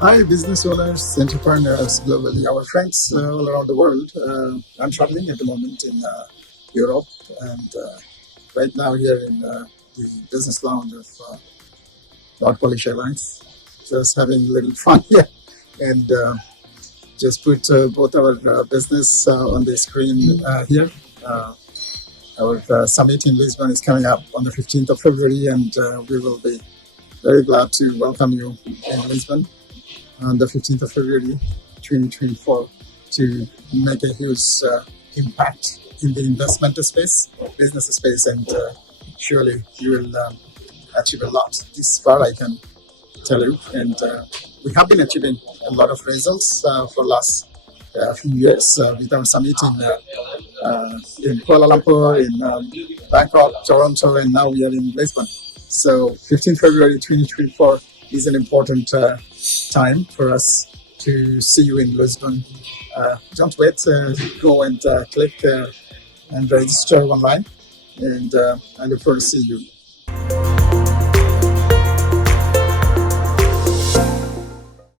Hi, business owners, entrepreneurs globally, our friends all around the world. I'm traveling at the moment in Europe and right now here in the business lounge of North Polish Airlines. Just having a little fun here and just put both our business on the screen here. Uh, our summit in Lisbon is coming up on the 15th of February, and we will be very glad to welcome you in Lisbon on the 15th of February 2024 to make a huge impact in the investment space, business space, and surely you will achieve a lot. This far I can tell you, and we have been achieving a lot of results for last few years with our summit in Kuala Lumpur, in Bangkok, Toronto, and now we are in Lisbon. So 15th February 2024 is an important time for us to see you in Lisbon. Don't wait, go and click and register online, and I look forward to see you.